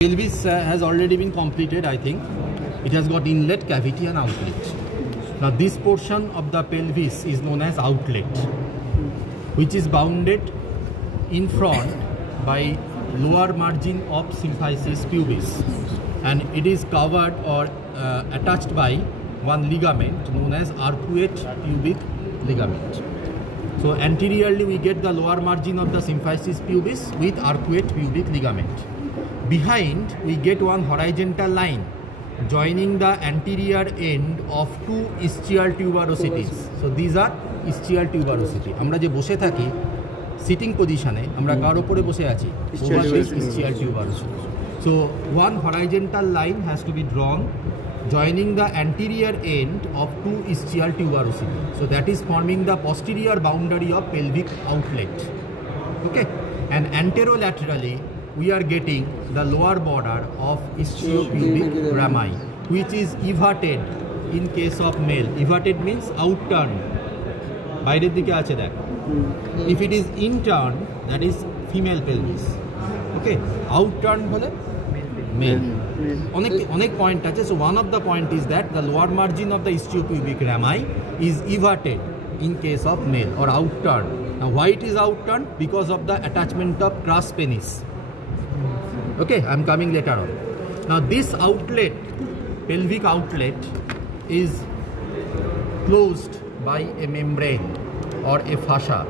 Pelvis has already been completed, I think. It has got inlet, cavity and outlet. Now this portion of the pelvis is known as outlet, which is bounded in front by lower margin of symphysis pubis, and it is covered or attached by one ligament known as arcuate pubic ligament. So anteriorly we get the lower margin of the symphysis pubis with arcuate pubic ligament. Behind we get one horizontal line joining the anterior end of two ischial tuberosities. So these are ischial tuberosity. আমরা যে বসে থাকি sitting position এ আমরা কার উপরে বসে আছি? Ischial tuberosity. So one horizontal line has to be drawn joining the anterior end of two ischial tuberosity. So that is forming the posterior boundary of pelvic outlet. Okay, and anterolaterally we are getting the lower border of ischiopubic rami, which is everted in case of male. Everted means outturned. বাইরের দিকে আছে দেখ. If it is inturned, that is female pelvis. Okay, outturned হলে male. অনেক point আছে. So one of the point is that the lower margin of the ischiopubic rami is everted in case of male or outturned. Now why it is outturned? Because of the attachment of crus penis. Okay, I am coming later on. Now this outlet, pelvic outlet, is closed by a membrane or a fascia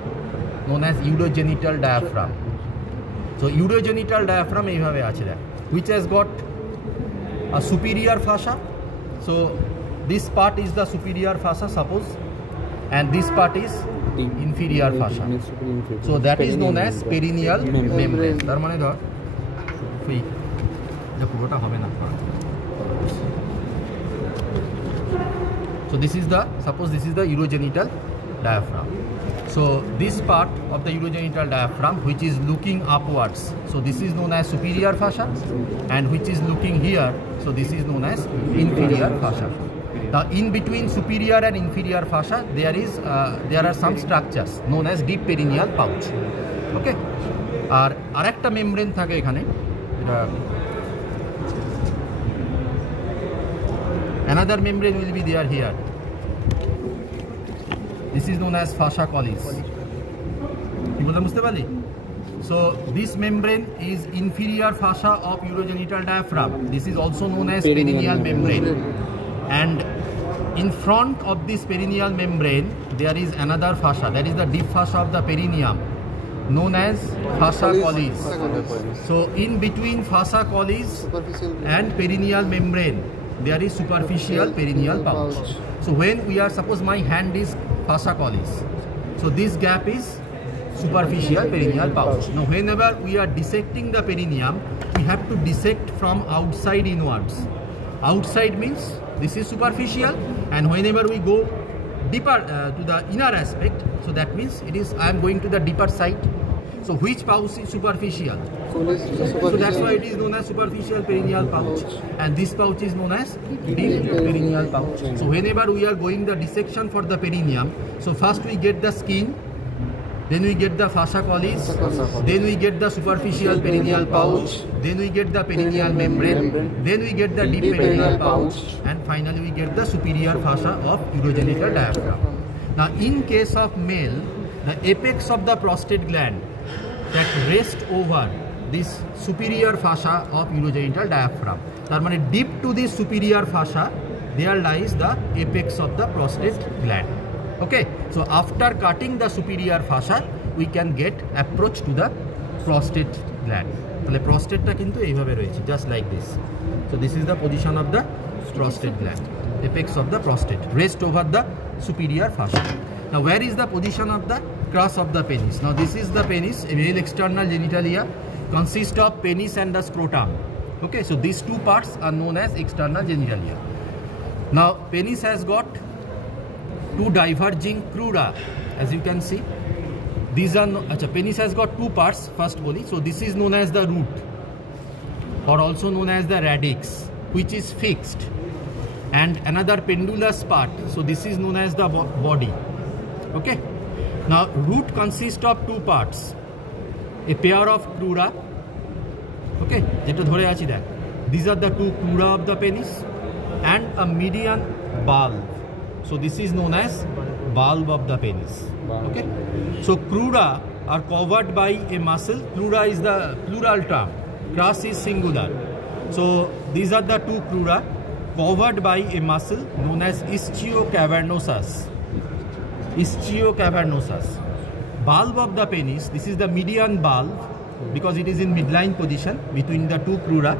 known as urogenital diaphragm. So urogenital diaphragm এইভাবে আছে দেখ, which has got a superior fascia. So this part is the superior fascia, suppose, and this part is inferior fascia. So that is known as perineal membrane. তার মানে ধর so this is the, suppose this is the urogenital diaphragm. So this part of the urogenital diaphragm which is looking upwards, so this is known as superior fascia, and which is looking here, so this is known as inferior fascia. Now in between superior and inferior fascia there are some structures known as deep perineal pouch. Okay, আর আরেকটা membrane থাকে এখানে, another membrane will be there here. This is known as fascia collis. So this membrane is inferior fascia of urogenital diaphragm. This is also known as perineal membrane. And in front of this perineal membrane there is another fascia, that is the deep fascia of the perineum, known as fascia collis. So in between fascia collis and perineal membrane there is superficial perineal pouch. So when we are, suppose my hand is fascia collis, so this gap is superficial perineal pouch. Now whenever we are dissecting the perineum, we have to dissect from outside inwards. Outside means this is superficial, and whenever we go deeper to the inner aspect, so that means it is, I am going to the deeper side. So which pouch is superficial? So that's why it is known as superficial perineal pouch, and this pouch is known as deep perineal pouch. So whenever we are going the dissection for the perineum, so first we get the skin, then we get the fascia collis, then we get the superficial perineal pouch, then we get the perineal membrane, then we get the deep perineal pouch, and finally we get the superior fascia of urogenital diaphragm. Now in case of male, the apex of the prostate gland that rest over this superior fascia of urogenital diaphragm. তার মানে deep to this superior fascia there lies the apex of the prostate gland. Okay, so after cutting the superior fascia we can get approach to the prostate gland. তাহলে প্রস্টেটটা কিন্তু এইভাবে রয়েছে, just like this. So this is the position of the prostate gland, apex of the prostate, rest over the superior fascia. Now where is the position of the crus of the penis? Now this is the penis, a male external genitalia consists of penis and the scrotum. Okay, so these two parts are known as external genitalia. Now penis has got two diverging crura, as you can see. These are penis has got two parts, first boli. So this is known as the root, or also known as the radix, which is fixed, and another pendulous part. So this is known as the body. Okay, now root consists of two parts, a pair of crura, Okay, যেটা ধরে আছি দেখ, these are the two crura of the penis and a median bulb. So this is known as bulb of the penis. Okay, so crura are covered by a muscle. Crura is the plural term, crus is singular. So these are the two crura covered by a muscle known as ischiocavernosus. Ischiocavernosus. Bulb of the penis, this is the median bulb because it is in midline position between the two crura.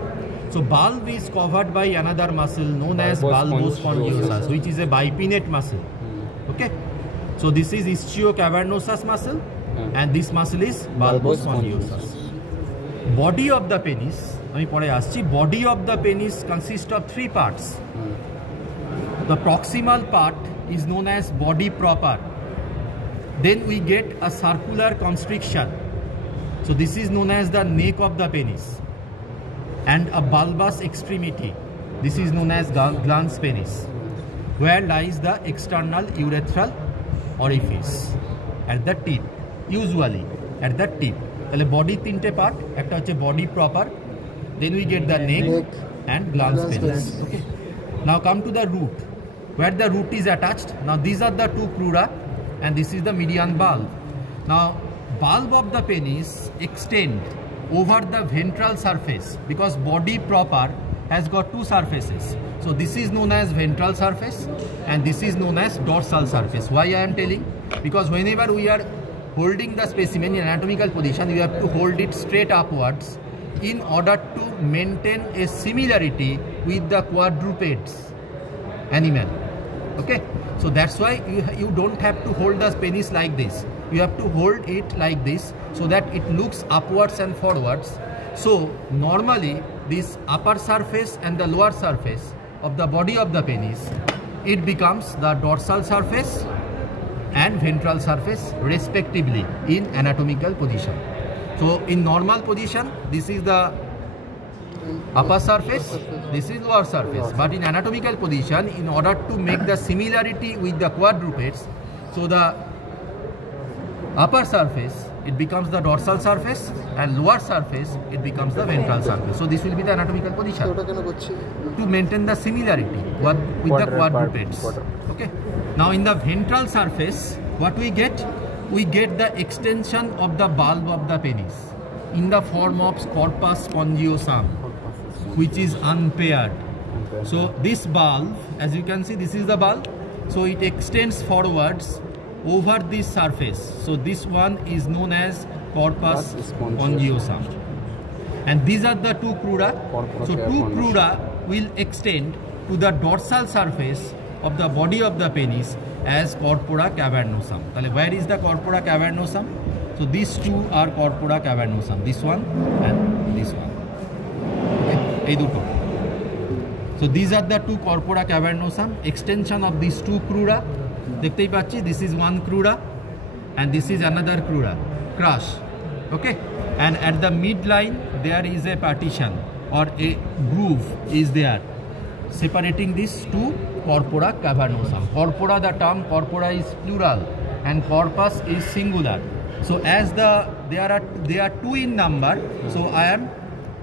So bulb is covered by another muscle known as bulbospongiosus, which is a bipinnate muscle. Okay, so this is ischiocavernosus muscle and this muscle is bulbospongiosus. Body of the penis, আমি পরে আসছি, body of the penis consists of three parts. The proximal part is known as body proper. Then we get a circular constriction. So this is known as the neck of the penis. And a bulbous extremity. This is known as glans penis, where lies the external urethral orifice at the tip. Usually at the tip. তাহলে body তিনটে part, একটা হচ্ছে body proper, then we get the neck and glans penis. Okay. Now come to the root, where the root is attached. Now these are the two crura and this is the median bulb. Now bulb of the penis extend over the ventral surface because body proper has got two surfaces. So this is known as ventral surface and this is known as dorsal surface. Why I am telling? Because whenever we are holding the specimen in anatomical position, you have to hold it straight upwards in order to maintain a similarity with the quadrupeds animal. Okay, so that's why you don't have to hold the penis like this. You have to hold it like this so that it looks upwards and forwards. So normally this upper surface and the lower surface of the body of the penis, it becomes the dorsal surface and ventral surface respectively in anatomical position. So in normal position, this is the upper surface, this is lower surface, but in anatomical position, in order to make the similarity with the quadrupeds, so the upper surface, it becomes the dorsal surface and lower surface, it becomes the ventral surface. So this will be the anatomical position to maintain the similarity with the quadrupeds. Okay. Now in the ventral surface, what we get? We get the extension of the bulb of the penis in the form of corpus spongiosum, which is unpaired. So this bulb, as you can see, this is the bulb. So it extends forwards over this surface. So this one is known as corpus spongiosum. And these are the two crura. So two crura will extend to the dorsal surface of the body of the penis as corpora cavernosum. Where is the corpora cavernosum? So these two are corpora cavernosum. This one and this one. Okay. So these are the two corpora cavernosum. Extension of these two crura. দেখতেই পাচ্ছি, this is one crura and this is another crura, crus. Okay, and at the midline there is a partition or a groove is there separating these two corpora cavernosum. Corpora, the term corpora is plural and corpus is singular. So as they are two in number, so I am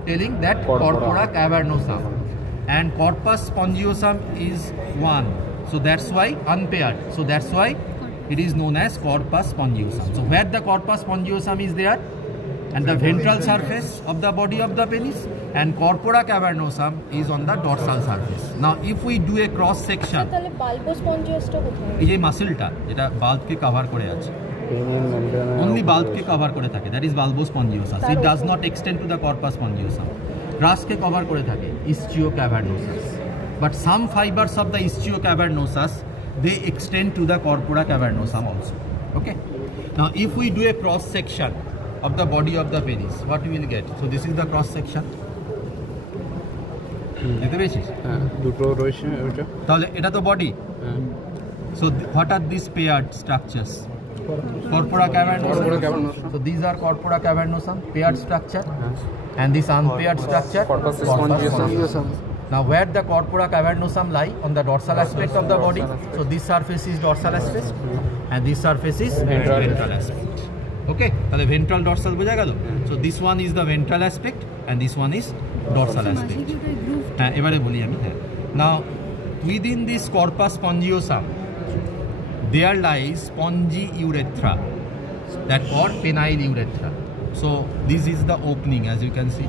telling that corpora cavernosum and corpus spongiosum is one. So that's why unpaired. So that's why it is known as corpus spongiosum. So where the corpus spongiosum is there and the ventral surface of the body of the penis and corpora cavernosum is on the dorsal surface. Now if we do a cross section, তাহলে bulbospongiousটা কোথায়? এই যে মাসলটা যেটা বাল্বকে cover করে আছে, only বাল্বকে cover করে থাকে, that is bulbospongiosus. It does not extend to the corpus spongiosum. গ্রাসকে কভার করে থাকে, ischiocavernosus. But some fibers of the ischiocavernosus, they extend to the corpora cavernosum also. Okay. Now if we do a cross section of the body of the penis, what we will get? So this is the cross section. দেখতে পেয়েছিস? হ্যাঁ, দুটো রয়েছে ওটা। তাহলে এটা তো body. So what are these paired structures? Corpora cavernosum. So these are corpora cavernosum, paired structure, and this unpaired structure, corpus spongiosum. Now where the corpora cavernosum lie? On the dorsal aspect of the body. So this surface is dorsal aspect and this surface is ventral aspect. Okay, তাহলে ventral dorsal বোঝা গেল? So this one is the ventral aspect and this one is dorsal aspect. Now, within this corpus spongiosum, there lies spongy urethra, that or penile urethra. So this is the opening, as you can see.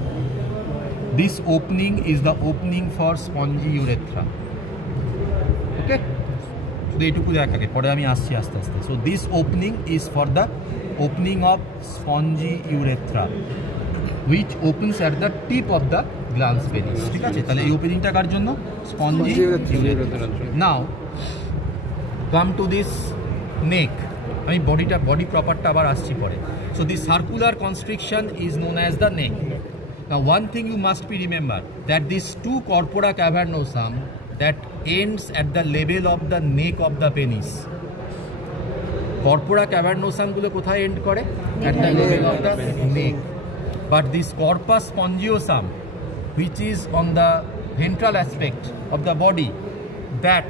This opening is the opening for spongy urethra. Okay. So this opening is for the opening of spongy urethra, which opens at the tip of the glans penis. Spongy urethra. Now come to this neck. I mean body proper abar aschi pore. So this circular constriction is known as the neck. Now one thing you must be remember, that these two corpora cavernosum that ends at the level of the neck of the penis. Corpora cavernosum gulo kothay end kore? At the level of the neck. But this corpus spongiosum, which is on the ventral aspect of the body, that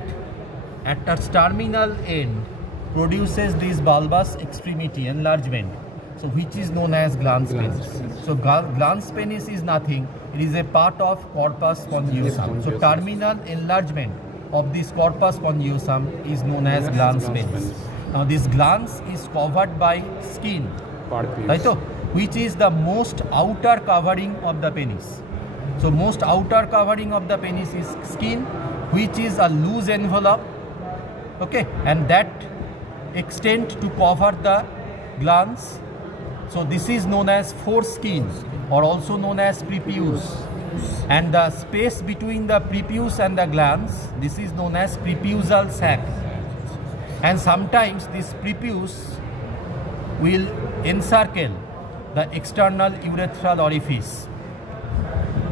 at its terminal end produces this bulbous extremity enlargement, so which is known as glans penis. So glans penis is nothing, it is a part of corpus spongiosum. So terminal enlargement of this corpus spongiosum is known as glans penis. Now this glans is covered by skin, right? Which is the most outer covering of the penis. So most outer covering of the penis is skin, which is a loose envelope, okay, and that extend to cover the glans. So this is known as foreskin, or also known as prepuce. And the space between the prepuce and the glans, this is known as prepusal sac. And sometimes this prepuce will encircle the external urethral orifice,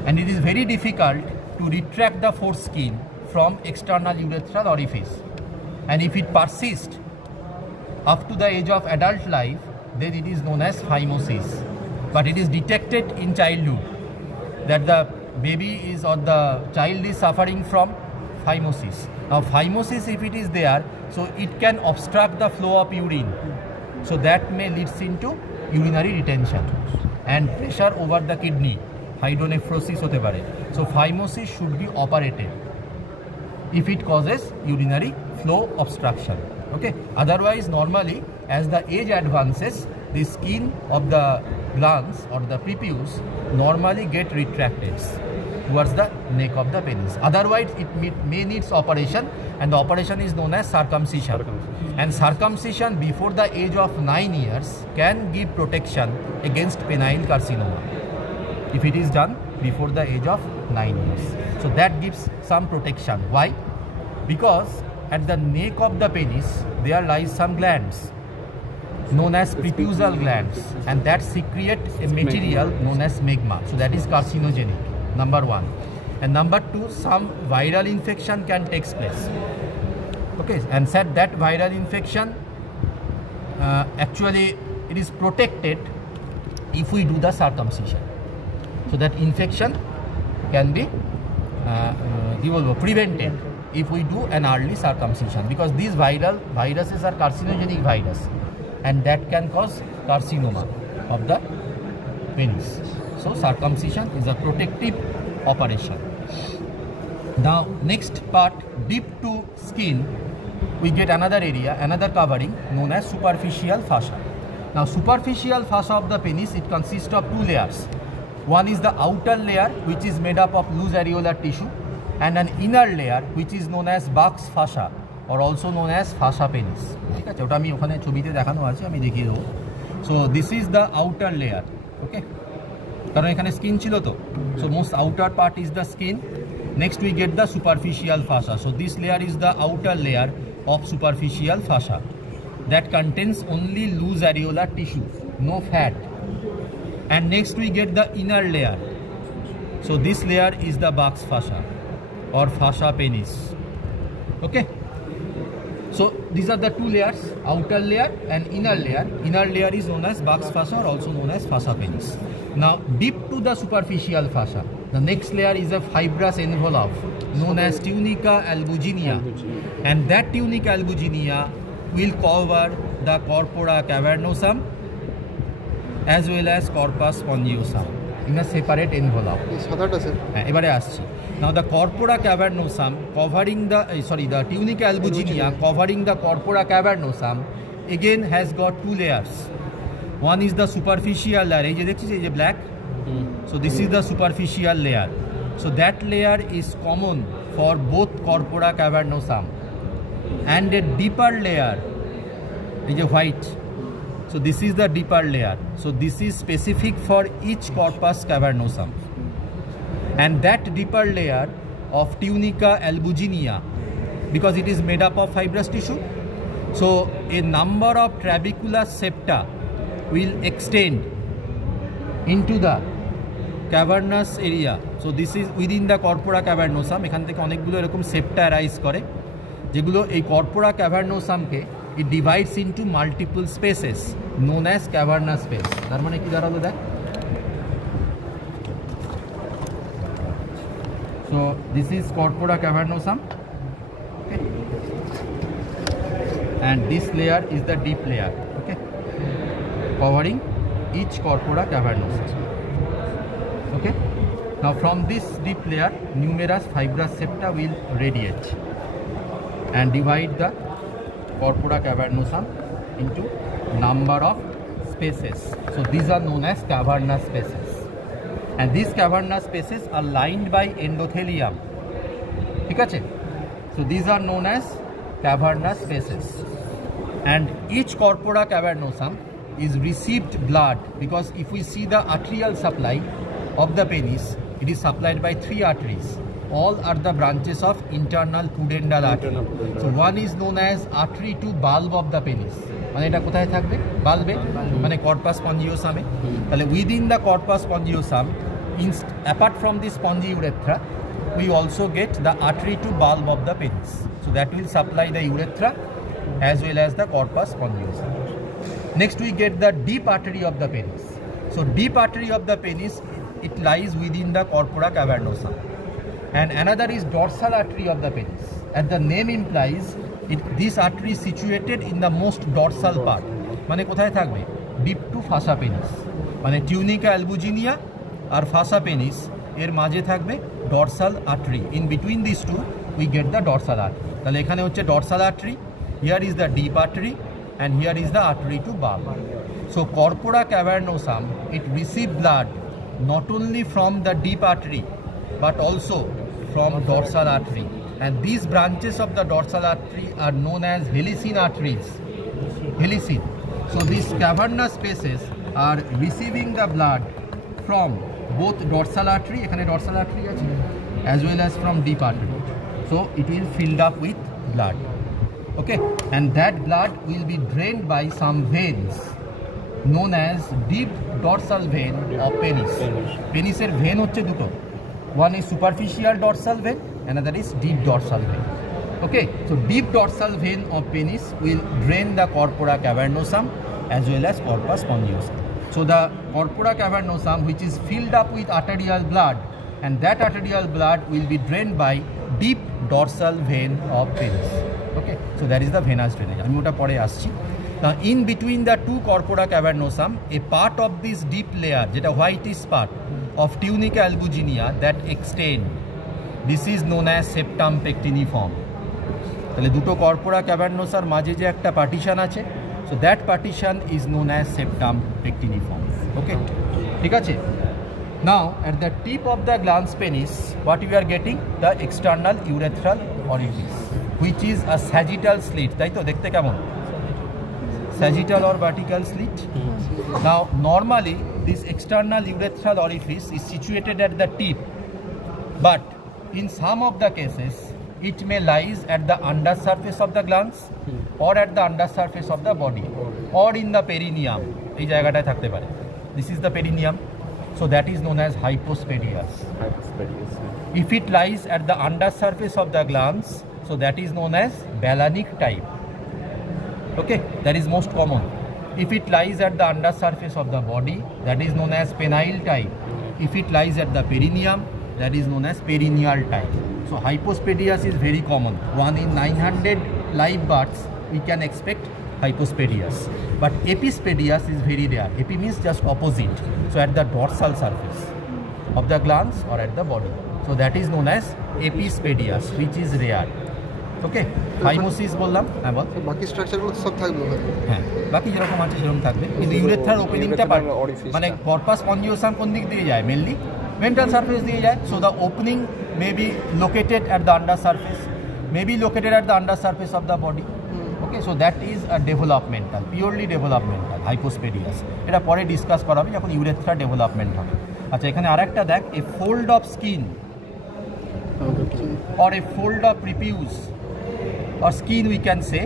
and it is very difficult to retract the foreskin from external urethral orifice. And if it persists up to the age of adult life, then it is known as phimosis. But it is detected in childhood that the baby is or the child is suffering from phimosis. Now phimosis, if it is there, so it can obstruct the flow of urine. So that may leads into urinary retention and pressure over the kidney, hydronephrosis hote pare. So phimosis should be operated if it causes urinary flow obstruction. Okay. Otherwise, normally, as the age advances, the skin of the glans or the prepuce normally get retracted towards the neck of the penis. Otherwise, it may needs operation, and the operation is known as circumcision. And circumcision before the age of 9 years can give protection against penile carcinoma if it is done before the age of 9 years. So that gives some protection. Why? Because at the neck of the penis there lies some glands known as prepusal glands, and that secrete a material known as smegma. So that is carcinogenic, number one. And number two, some viral infection can take place. Okay, and said that viral infection actually it is protected if we do the circumcision. So that infection can be prevented if we do an early circumcision, because these viruses are carcinogenic virus, and that can cause carcinoma of the penis. So circumcision is a protective operation. Now next part, deep to skin, we get another area, another covering known as superficial fascia. Now superficial fascia of the penis, it consists of two layers. One is the outer layer, which is made up of loose areolar tissue, and an inner layer which is known as Bach's fascia, or also known as fascia penis. So this is the outer layer. Okay, skin chilo. So most outer part is the skin. Next we get the superficial fascia. So this layer is the outer layer of superficial fascia that contains only loose areolar tissue, no fat. And next we get the inner layer. So this layer is the Bach's fascia or fascia penis. Okay. So these are the two layers, outer layer and inner layer. Inner layer is known as Bach's fascia, or also known as fascia penis. Now deep to the superficial fascia, the next layer is a fibrous envelope known as Tunica Albuginea, and that Tunica Albuginea will cover the corpora cavernosum as well as corpus spongiosum. in a separate envelope. এবারে আসছি। Now the corpora cavernosum covering the the Tunica Albuginea covering the corpora cavernosum again has got two layers. One is the superficial layer, এই যে দেখছিস এই যে black. So this is the superficial layer. So that layer is common for both corpora cavernosum, and a deeper layer, এই যে white. So this is the deeper layer. So this is specific for each corpus cavernosum, and that deeper layer of Tunica Albuginea, because it is made up of fibrous tissue, so a number of trabecular septa will extend into the cavernous area. So this is within the corpora cavernosum. এখান থেকে অনেকগুলো এরকম সেপ্টা arise করে, যেগুলো এই corpora cavernosumকে it divides into multiple spaces known as cavernous space. তার মানে কি দাঁড়ালো দেখ? So this is corpora cavernosum, okay, and this layer is the deep layer, okay, covering each corpora cavernosum. Okay, now from this deep layer numerous fibrous septa will radiate and divide the corpora cavernosum into number of spaces. So these are known as cavernous spaces, and these cavernous spaces are lined by endothelium. ঠিক আছে? So these are known as cavernous spaces, and each corpora cavernosum is received blood, because if we see the arterial supply of the penis, it is supplied by 3 arteries. All are the branches of internal pudendal artery. So one is known as artery to bulb of the penis. মানে এটা কোথায় থাকবে? বাল্বে, মানে corpus spongiosum এ। তাহলে within the corpus spongiosum, apart from the spongy urethra, we also get the artery to bulb of the penis. So that will supply the urethra as well as the corpus spongiosum. Next we get the deep artery of the penis. So deep artery of the penis, it lies within the corpora cavernosum, and another is dorsal artery of the penis. As the name implies, this artery is situated in the most dorsal part. মানে কোথায় থাকবে? Deep to fascia penis. মানে Tunica Albuginea আর fascia penis এর মাঝে থাকবে dorsal artery. In between these two we get the dorsal artery. তাহলে এখানে হচ্ছে dorsal artery, here is the deep artery, and here is the artery to bulb. So corpora cavernosum, it receive blood not only from the deep artery but also from dorsal artery, and these branches of the dorsal artery are known as helicine arteries. Helicine. So these cavernous spaces are receiving the blood from both dorsal artery, এখানে dorsal artery আছে, as well as from deep artery. So it will filled up with blood, okay, and that blood will be drained by some veins known as deep dorsal vein of penis. Penisের vein হচ্ছে দুটো, one is superficial dorsal vein, another is deep dorsal vein. Okay, so deep dorsal vein of penis will drain the corpora cavernosum as well as corpus spongiosum. So the corpora cavernosum, which is filled up with arterial blood, and that arterial blood will be drained by deep dorsal vein of penis. Okay, so that is the venous drainage. আমি ওটা পরে আসছি। Now in between the two corpora cavernosum, a part of this deep layer, যেটা whitish part of Tunica Albuginea, that extend, this is known as septum pectiniform. তাহলে দুটো corpora cavernosum মাঝে যে একটা partition আছে, so that partition is known as septum pectiniform. Okay, ঠিক আছে? Now at the tip of the glans penis, what we are getting? The external urethral orifice, which is a sagittal slit. তাই তো দেখতে কেমন? Sagittal or vertical slit. Now normally this external urethral orifice is situated at the tip, but in some of the cases it may lies at the undersurface of the glans or at the undersurface of the body or in the perineum. এই জায়গাটায় থাকতে পারে. This is the perineum, so that is known as hypospadias. If it lies at the undersurface of the glans, so that is known as balanic type. Okay, that is most common. If it lies at the undersurface of the body, that is known as penile type. If it lies at the perineum, that is known as perineal type. So hypospadias is very common. 1 in 900 live births we can expect hypospadias. But epispadias is very rare. Epi means just opposite. So at the dorsal surface. of the glands or at the body. So that is known as epispadias, which is rare. Okay, phimosis বললাম, হ্যাঁ বল। বাকি স্ট্রাকচারগুলো সব থাকবে ওখানে, হ্যাঁ বাকি যেরকম আছে সেরকম থাকবে, কিন্তু ইউরেথ্রার ওপেনিংটা মানে কর্পাস স্পঞ্জিওসাম কোন দিক দিয়ে যায়, মেনলি ventral surface দিয়ে যায়। So the opening may be located at the under surface, may be located at the under surface of the body. Okay, so that is a developmental, purely developmental hypospadias. এটা পরে discuss করা হবে যখন urethra development হবে। আচ্ছা, এখানে আরেকটা দেখ, a fold of skin or a fold of prepuce or skin, we can say,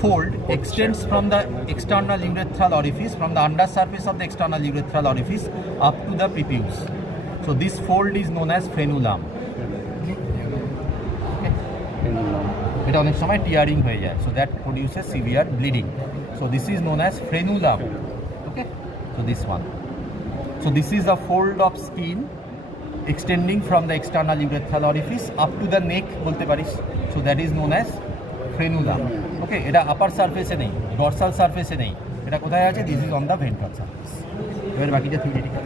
fold extends from the external urethral orifice, from the undersurface of the external urethral orifice up to the prepuce. So this fold is known as frenulum. এটা অনেক সময় tearing হয়ে যায়, so that produces severe bleeding. So this is known as frenulum. Okay, so this one. So this is a fold of skin extending from the external urethral orifice up to the neck বলতে পারিস, so that is known as frenulum. Okay, এটা আপার সারফেসে নেই, dorsal সারফেসে নেই, এটা কোথায় আছে, this is on the ventral surface. এবার বাকিটা থিওরিটিক্যাল।